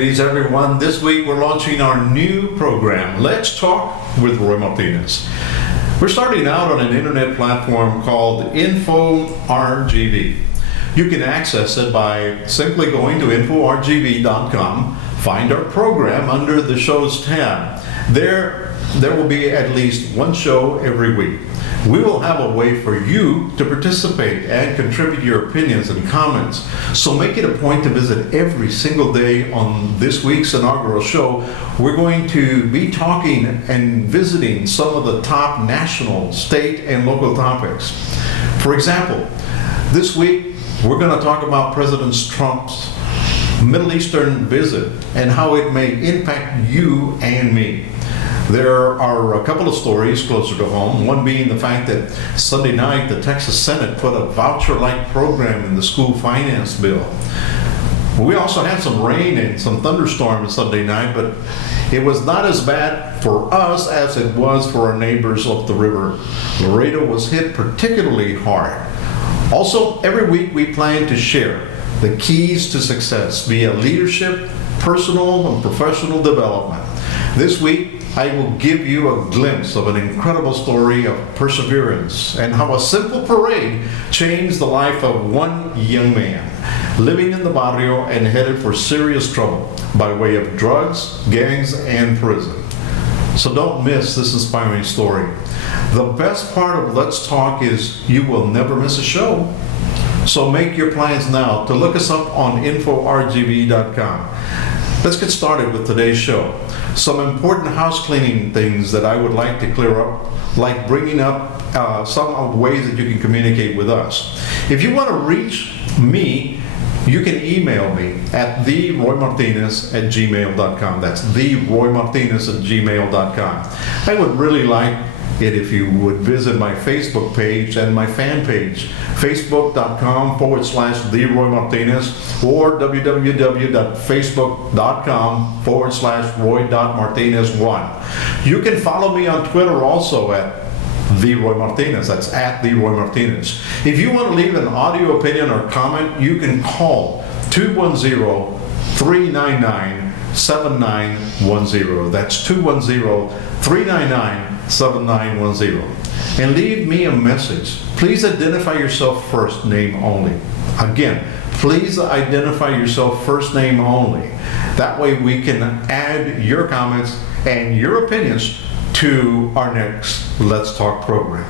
Greetings, everyone. This week we're launching our new program, Let's Talk with Roy Martinez. We're starting out on an internet platform called InfoRGV. You can access it by simply going to InfoRGV.com, find our program under the Shows tab. There will be at least one show every week. We will have a way for you to participate and contribute your opinions and comments. So make it a point to visit every single day on this week's inaugural show. We're going to be talking and visiting some of the top national, state, and local topics. For example, this week we're going to talk about President Trump's Middle Eastern visit and how it may impact you and me. There are a couple of stories closer to home, one being the fact that Sunday night the Texas Senate put a voucher-like program in the school finance bill. We also had some rain and some thunderstorms Sunday night, but it was not as bad for us as it was for our neighbors up the river. Laredo was hit particularly hard. Also, every week we plan to share the keys to success via leadership, personal and professional development. This week, I will give you a glimpse of an incredible story of perseverance and how a simple parade changed the life of one young man living in the barrio and headed for serious trouble by way of drugs, gangs, and prison. So don't miss this inspiring story. The best part of Let's Talk is you will never miss a show. So make your plans now to look us up on InfoRGV.com. Let's get started with today's show. Some important house cleaning things that I would like to clear up, like bringing up some of the ways that you can communicate with us. If you want to reach me, you can email me at theroymartinez@gmail.com. That's theroymartinez@gmail.com. I would really like it if you would visit my Facebook page and my fan page, facebook.com/TheRoy Martinez or www.facebook.com/Roy.Martinez1. You can follow me on Twitter also at The Roy Martinez. That's at The Roy Martinez. If you want to leave an audio opinion or comment, you can call 210-399-7910. That's 210-399-7910. And leave me a message. Please identify yourself first name only. Again, please identify yourself first name only. That way we can add your comments and your opinions to our next Let's Talk program.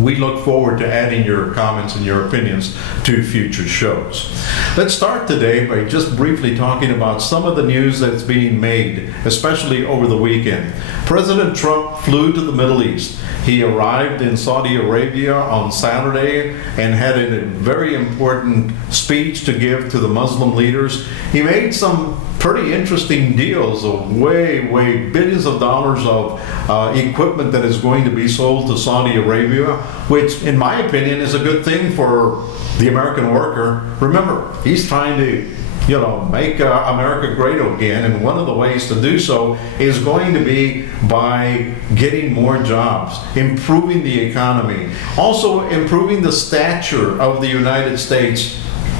We look forward to adding your comments and your opinions to future shows. Let's start today by just briefly talking about some of the news that's being made, especially over the weekend. President Trump flew to the Middle East. He arrived in Saudi Arabia on Saturday and had a very important speech to give to the Muslim leaders. He made some pretty interesting deals of way billions of dollars of equipment that is going to be sold to Saudi Arabia, which in my opinion is a good thing for the American worker. Remember, he's trying to make America great again, and one of the ways to do so is going to be by getting more jobs, improving the economy, also improving the stature of the United States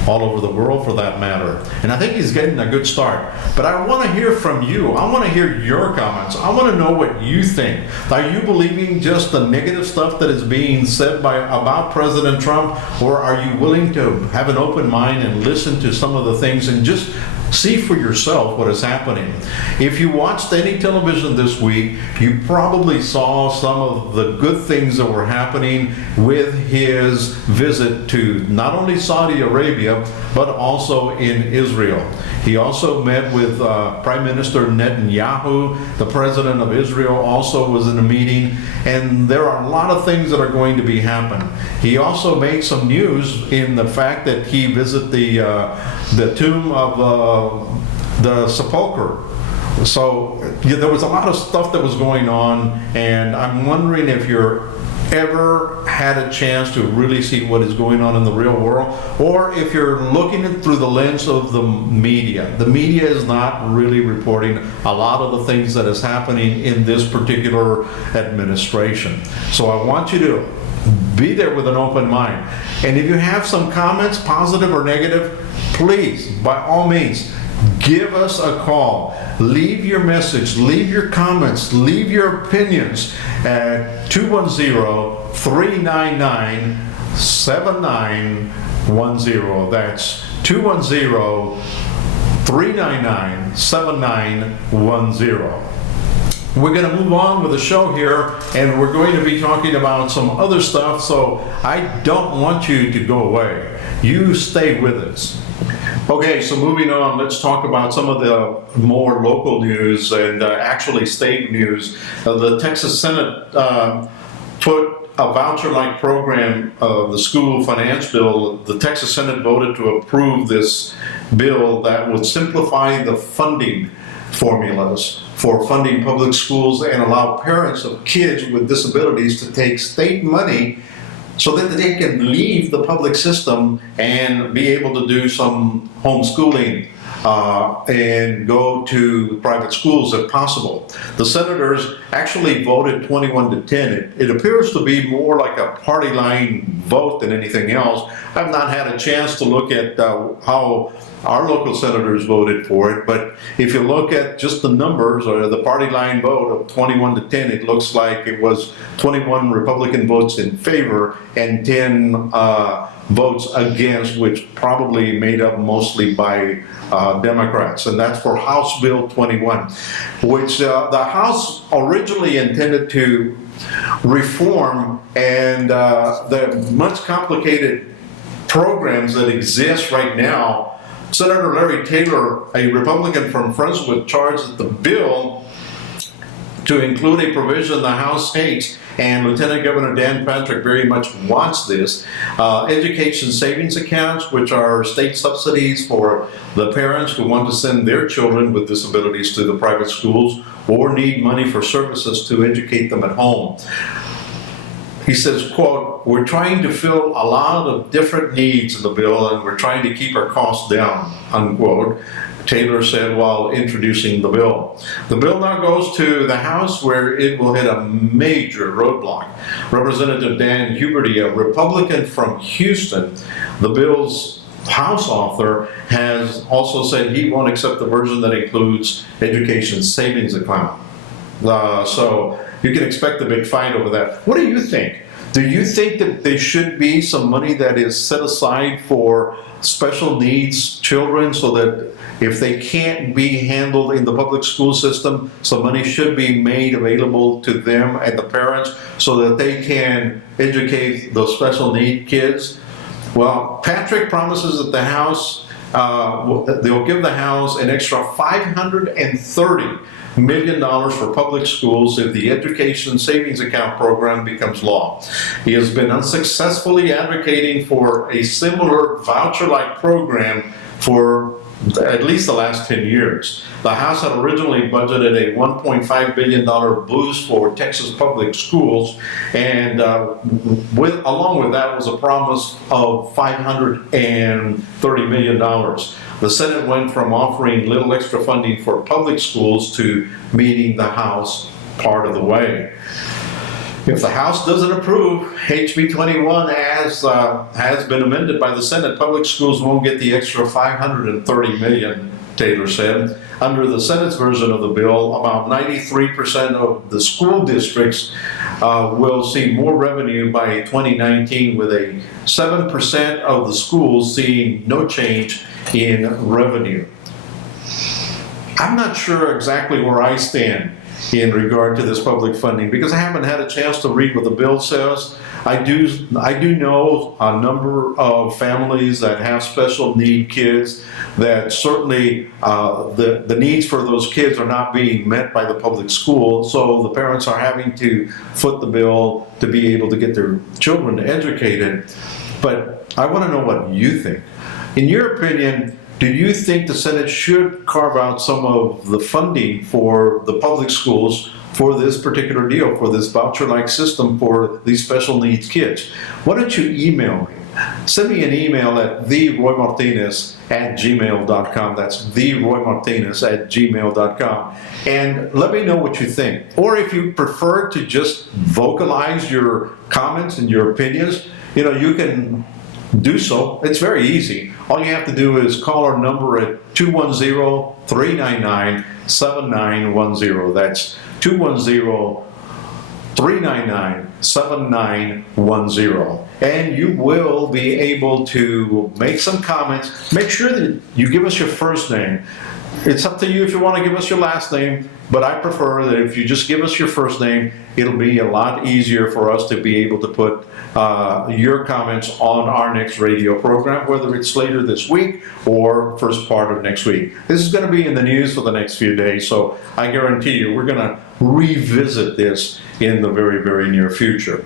all over the world for that matter. And I think he's getting a good start. But I want to hear from you. I want to hear your comments. I want to know what you think. Are you believing just the negative stuff that is being said about President Trump, or are you willing to have an open mind and listen to some of the things and just see for yourself what is happening? If you watched any television this week, you probably saw some of the good things that were happening with his visit to not only Saudi Arabia, but also in Israel. He also met with Prime Minister Netanyahu. The president of Israel also was in a meeting, and there are a lot of things that are going to be happening. He also made some news in the fact that he visited the tomb of the sepulcher. So there was a lot of stuff that was going on, and I'm wondering if you're ever had a chance to really see what is going on in the real world, or if you're looking at through the lens of the media. The media is not really reporting a lot of the things that is happening in this particular administration. So I want you to be there with an open mind. And if you have some comments, positive or negative, please, by all means, give us a call. Leave your message, leave your comments, leave your opinions at 210-399-7910. That's 210-399-7910. We're going to move on with the show here, and we're going to be talking about some other stuff, so I don't want you to go away. You stay with us. Okay, so moving on, let's talk about some of the more local news and actually state news. The Texas Senate put a voucher-like program, the school finance bill. The Texas Senate voted to approve this bill that would simplify the funding formulas for funding public schools and allow parents of kids with disabilities to take state money so that they can leave the public system and be able to do some homeschooling and go to private schools if possible. The senators actually voted 21-10. It appears to be more like a party line vote than anything else. I've not had a chance to look at how our local senators voted for it, but if you look at just the numbers or the party line vote of 21-10, it looks like it was 21 Republican votes in favor and 10 votes against, which probably made up mostly by Democrats, and that's for House Bill 21, which the House originally intended to reform and the much complicated programs that exist right now. Senator Larry Taylor, a Republican from Friendswood, charged the bill to include a provision the House hates, and Lieutenant Governor Dan Patrick very much wants this. Education savings accounts, which are state subsidies for the parents who want to send their children with disabilities to the private schools or need money for services to educate them at home. He says, quote, "We're trying to fill a lot of different needs in the bill and we're trying to keep our costs down," unquote, Taylor said while introducing the bill. The bill now goes to the House where it will hit a major roadblock. Representative Dan Huberty, a Republican from Houston, the bill's House author, has also said he won't accept the version that includes education savings account. So you can expect a big fight over that. What do you think? Do you think that there should be some money that is set aside for special needs children so that if they can't be handled in the public school system, some money should be made available to them and the parents so that they can educate those special need kids? Well, Patrick promises that the House, they'll give the House an extra $530 million for public schools if the Education Savings Account program becomes law. He has been unsuccessfully advocating for a similar voucher-like program for at least the last 10 years. The House had originally budgeted a $1.5 billion boost for Texas public schools, and along with that was a promise of $530 million. The Senate went from offering little extra funding for public schools to meeting the House part of the way. If the House doesn't approve HB 21 as has been amended by the Senate, public schools won't get the extra $530 million, Taylor said. Under the Senate's version of the bill, about 93% of the school districts will see more revenue by 2019, with a 7% of the schools seeing no change in revenue. I'm not sure exactly where I stand in regard to this public funding because I haven't had a chance to read what the bill says. I do know a number of families that have special need kids that certainly the needs for those kids are not being met by the public school, so the parents are having to foot the bill to be able to get their children educated. But I want to know what you think. In your opinion, do you think the Senate should carve out some of the funding for the public schools for this particular deal, for this voucher-like system for these special needs kids? Why don't you email me? Send me an email at theroymartinez@gmail.com. That's theroymartinez@gmail.com. And let me know what you think. Or if you prefer to just vocalize your comments and your opinions, you can do so. It's very easy. All you have to do is call our number at 210-399-7910. That's 210-399-7910. And you will be able to make some comments. Make sure that you give us your first name. It's up to you if you want to give us your last name, but I prefer that if you just give us your first name, it'll be a lot easier for us to be able to put your comments on our next radio program, whether it's later this week or first part of next week. This is going to be in the news for the next few days, so I guarantee you we're going to revisit this in the very, very near future.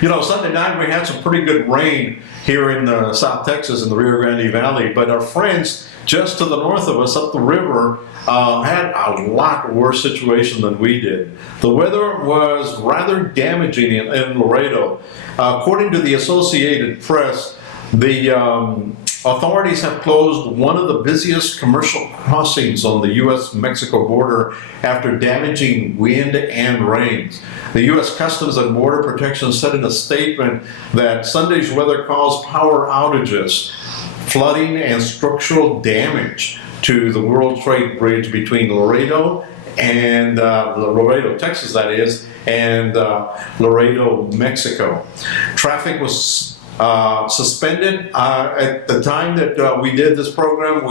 You know, Sunday night we had some pretty good rain here in South Texas in the Rio Grande Valley, but our friends just to the north of us up the river had a lot worse situation than we did. The weather was rather damaging in Laredo. According to the Associated Press, the authorities have closed one of the busiest commercial crossings on the U.S.-Mexico border after damaging wind and rains. The U.S. Customs and Border Protection said in a statement that Sunday's weather caused power outages, flooding, and structural damage to the World Trade Bridge between Laredo and Laredo, Texas, that is, and Laredo, Mexico. Traffic was suspended at the time that we did this program.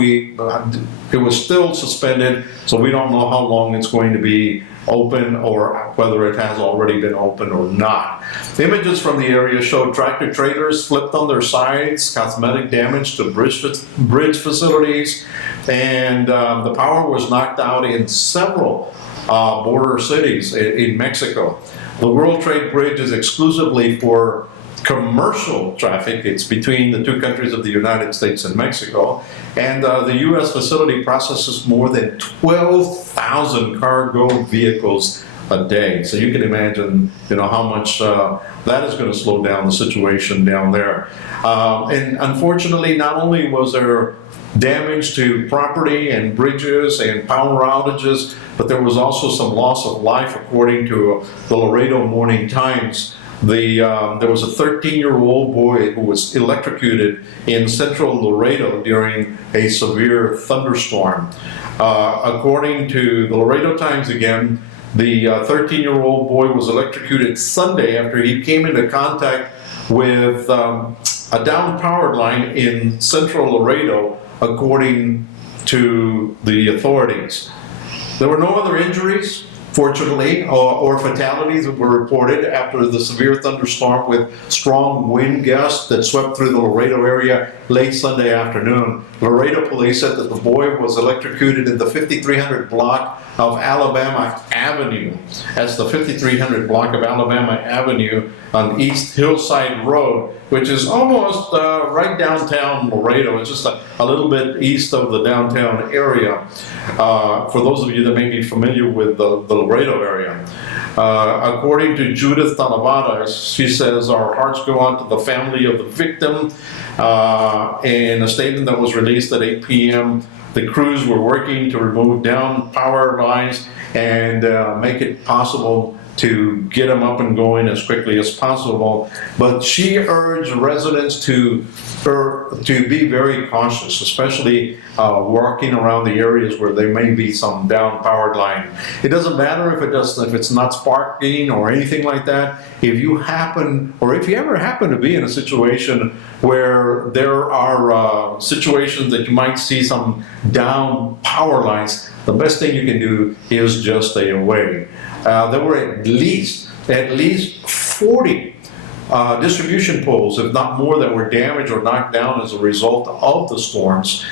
It was still suspended, so we don't know how long it's going to be open or whether it has already been open or not. The images from the area showed tractor trailers flipped on their sides, cosmetic damage to bridge facilities, and the power was knocked out in several border cities in Mexico. The World Trade Bridge is exclusively for commercial traffic. It's between the two countries of the United States and Mexico, and the U.S. facility processes more than 12,000 cargo vehicles a day. So you can imagine, how much that is going to slow down the situation down there. And unfortunately, not only was there damage to property and bridges and power outages, but there was also some loss of life, according to the Laredo Morning Times. There was a 13-year-old boy who was electrocuted in central Laredo during a severe thunderstorm. According to the Laredo Times again, the 13-year-old boy was electrocuted Sunday after he came into contact with a down-powered line in central Laredo, according to the authorities. There were no other injuries, fortunately, or fatalities that were reported after the severe thunderstorm with strong wind gusts that swept through the Laredo area late Sunday afternoon. Laredo police said that the boy was electrocuted in the 5300 block of Alabama Avenue. That's the 5300 block of Alabama Avenue on East Hillside Road, which is almost right downtown Laredo. It's just a little bit east of the downtown area, for those of you that may be familiar with the Laredo area. According to Judith Talavada, she says, "Our hearts go out to the family of the victim." In a statement that was released at 8 p.m., the crews were working to remove down power lines and make it possible to get them up and going as quickly as possible. But she urged residents to be very cautious, especially walking around the areas where there may be some down powered line. It doesn't matter if it's not sparking or anything like that. If you ever happen to be in a situation where there are situations that you might see some down power lines, the best thing you can do is just stay away. There were at least 40 distribution poles, if not more, that were damaged or knocked down as a result of the storms.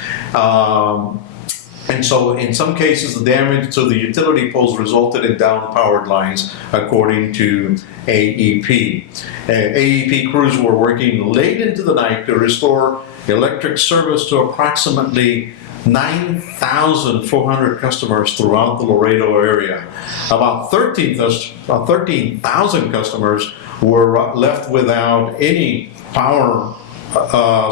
And so in some cases, the damage to the utility poles resulted in down-powered lines, according to AEP. AEP crews were working late into the night to restore electric service to approximately 9,400 customers throughout the Laredo area. About 13,000 customers were left without any power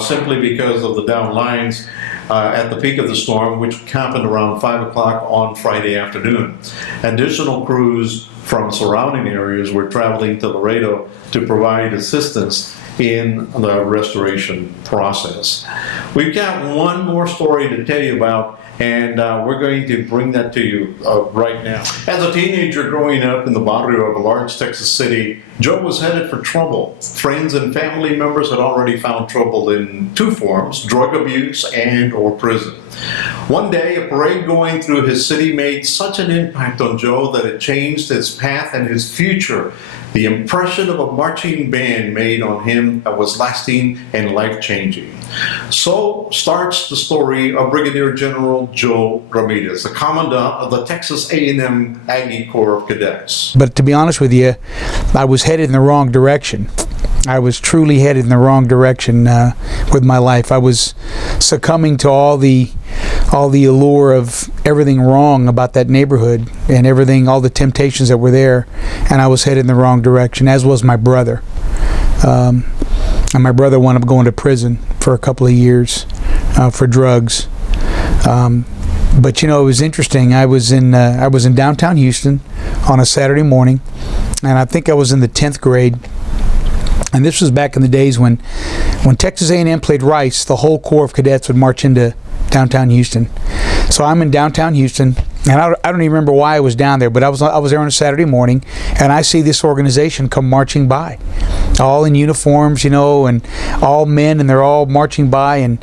simply because of the down lines. at the peak of the storm, which happened around 5 o'clock on Friday afternoon. Additional crews from surrounding areas were traveling to Laredo to provide assistance in the restoration process. We've got one more story to tell you about, and we're going to bring that to you right now. As a teenager growing up in the barrio of a large Texas city, Joe was headed for trouble. Friends and family members had already found trouble in two forms: drug abuse and or prison. One day, a parade going through his city made such an impact on Joe that it changed his path and his future. The impression of a marching band made on him was lasting and life-changing. So starts the story of Brigadier General Joe Ramirez, the Commandant of the Texas A&M Aggie Corps of Cadets. But to be honest with you, I was headed in the wrong direction. I was truly headed in the wrong direction with my life. I was succumbing to all the allure of everything wrong about that neighborhood and everything, all the temptations that were there, and I was headed in the wrong direction, as was my brother. And my brother wound up going to prison for a couple of years for drugs. But you know, it was interesting. I was in downtown Houston on a Saturday morning, and I think I was in the 10th grade. And this was back in the days when Texas A&M played Rice, the whole Corps of Cadets would march into downtown Houston. So I'm in downtown Houston, and I don't even remember why I was down there, but I was there on a Saturday morning, and I see this organization come marching by, all in uniforms, you know, and all men, and they're all marching by, and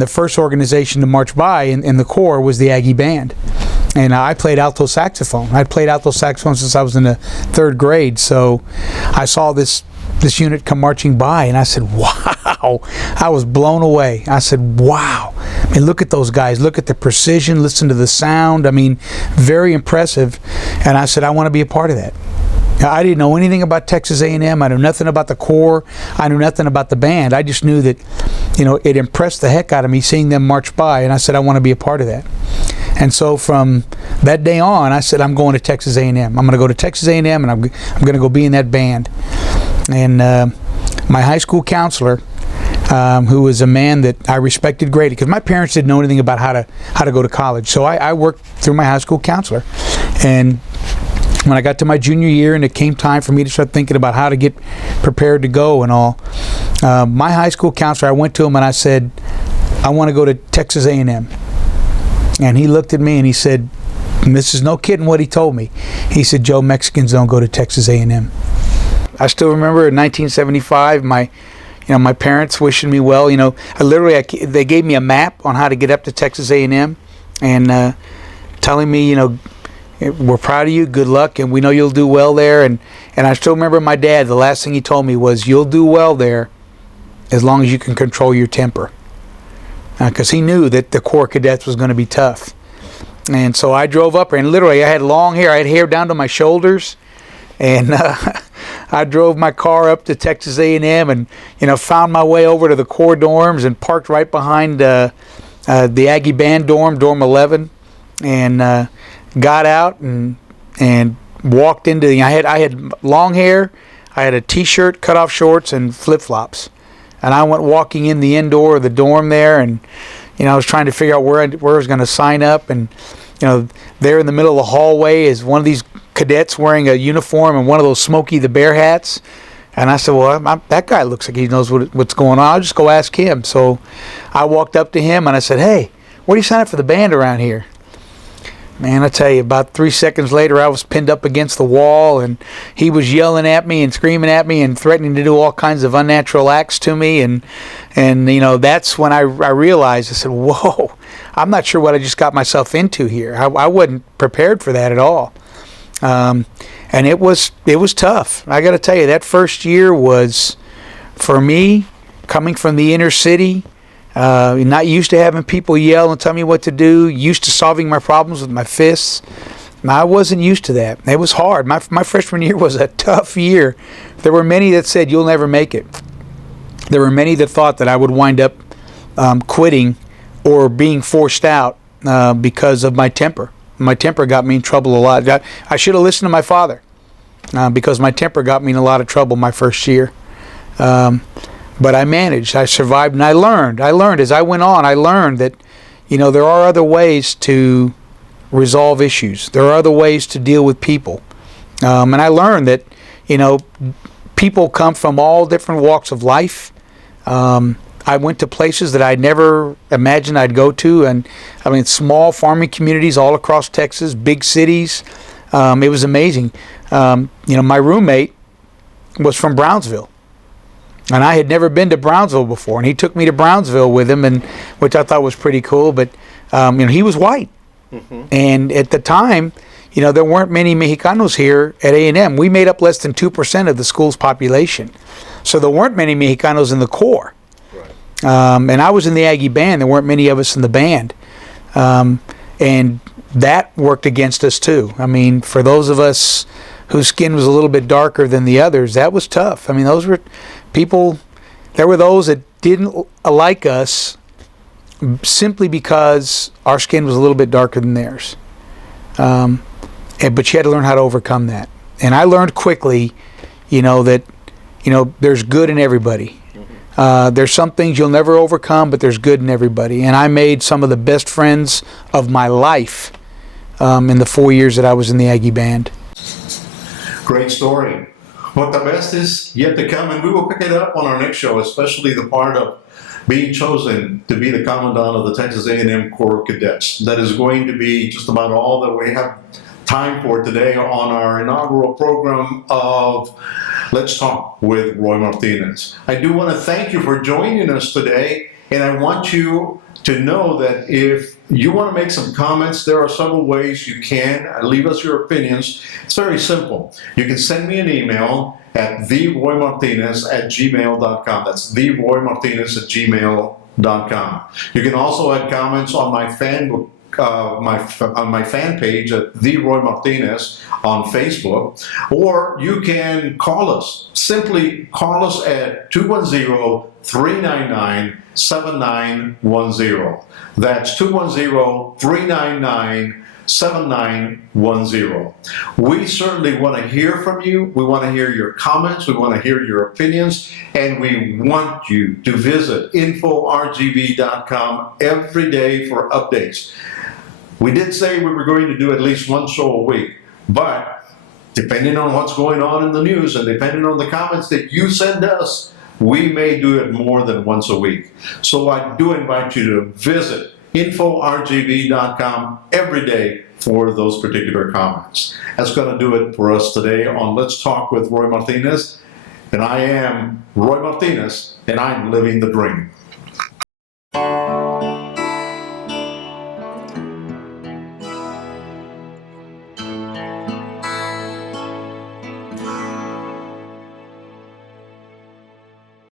the first organization to march by in the Corps was the Aggie Band. And I played alto saxophone. I'd played alto saxophone since I was in the 3rd grade, so I saw this unit come marching by, and I said, wow. I was blown away. I said, wow. I mean, look at those guys. Look at the precision. Listen to the sound. I mean, very impressive. And I said, I want to be a part of that. I didn't know anything about Texas A&M. I knew nothing about the Corps. I knew nothing about the band. I just knew that, you know, it impressed the heck out of me seeing them march by, and I said, I want to be a part of that. And so from that day on, I said, I'm going to Texas A&M. I'm going to go to Texas A&M, and I'm going to go be in that band. And my high school counselor, who was a man that I respected greatly, because my parents didn't know anything about how to go to college. So I worked through my high school counselor. And when I got to my junior year and it came time for me to start thinking about how to get prepared to go and all, my high school counselor, I went to him and I said, I want to go to Texas A&M. And he looked at me and he said, and this is no kidding what he told me. He said, Joe, Mexicans don't go to Texas A&M. I still remember in 1975, my parents wishing me well. You know, they gave me a map on how to get up to Texas A&M, and telling me, you know, we're proud of you, good luck, and we know you'll do well there. And I still remember my dad. The last thing he told me was, "You'll do well there, as long as you can control your temper," because he knew that the Corps Cadets was going to be tough. And so I drove up there, and literally I had long hair. I had hair down to my shoulders, and I drove my car up to Texas A&M, and you know, found my way over to the Corps dorms and parked right behind the Aggie Band dorm 11, and got out and walked into the. I had long hair, I had a T-shirt, cut-off shorts, and flip-flops, and I went walking in the indoor of the dorm there, and you know, I was trying to figure out where I was going to sign up, and you know, there in the middle of the hallway is one of these cadets wearing a uniform and one of those Smokey the Bear hats. And I said, well, that guy looks like he knows what's going on. I'll just go ask him. So I walked up to him and I said, hey, where do you sign up for the band around here? Man, I tell you, about 3 seconds later, I was pinned up against the wall, and he was yelling at me and screaming at me and threatening to do all kinds of unnatural acts to me. And you know, that's when I realized, I said, whoa, I'm not sure what I just got myself into here. I wasn't prepared for that at all. And it was tough. I got to tell you, that first year was, for me, coming from the inner city, not used to having people yell and tell me what to do, used to solving my problems with my fists. I wasn't used to that. It was hard. My freshman year was a tough year. There were many that said, you'll never make it. There were many that thought that I would wind up quitting or being forced out because of my temper. My temper got me in trouble a lot. I should have listened to my father because my temper got me in a lot of trouble my first year. But I managed. I survived, and I learned. As I went on, I learned that, there are other ways to resolve issues. There are other ways to deal with people. And I learned that, people come from all different walks of life. I went to places that I'd never imagined I'd go to, and small farming communities all across Texas, big cities. It was amazing. My roommate was from Brownsville, and I had never been to Brownsville before, and he took me to Brownsville with him, and which I thought was pretty cool. But he was white, and at the time, there weren't many Mexicanos here at A&M. We made up less than 2% of the school's population, so there weren't many Mexicanos in the Corps. And I was in the Aggie band. There weren't many of us in the band. And that worked against us too. For those of us whose skin was a little bit darker than the others, that was tough. Those were people, there were those that didn't like us simply because our skin was a little bit darker than theirs. But you had to learn how to overcome that. And I learned quickly, that, there's good in everybody. There's some things you'll never overcome, but there's good in everybody. And I made some of the best friends of my life in the 4 years that I was in the Aggie band. Great story. But the best is yet to come, and we will pick it up on our next show, especially the part of being chosen to be the commandant of the Texas A&M Corps of Cadets. That is going to be just about all that we have time for today on our inaugural program of Let's Talk with Roy Martinez. I do want to thank you for joining us today, and I want you to know that if you want to make some comments, there are several ways you can leave us your opinions. It's very simple. You can send me an email at theroymartinez@gmail.com. That's theroymartinez@gmail.com. You can also add comments on my fan fan page at The Roy Martinez on Facebook, or you can call us. Simply call us at 210-399-7910. That's 210-399-7910. We certainly want to hear from you. We want to hear your comments. We want to hear your opinions. And we want you to visit InfoRGV.com every day for updates. We did say we were going to do at least one show a week, but depending on what's going on in the news and depending on the comments that you send us, we may do it more than once a week. So I do invite you to visit InfoRGV.com every day for those particular comments. That's going to do it for us today on Let's Talk with Roy Martinez. And I am Roy Martinez, and I'm living the dream.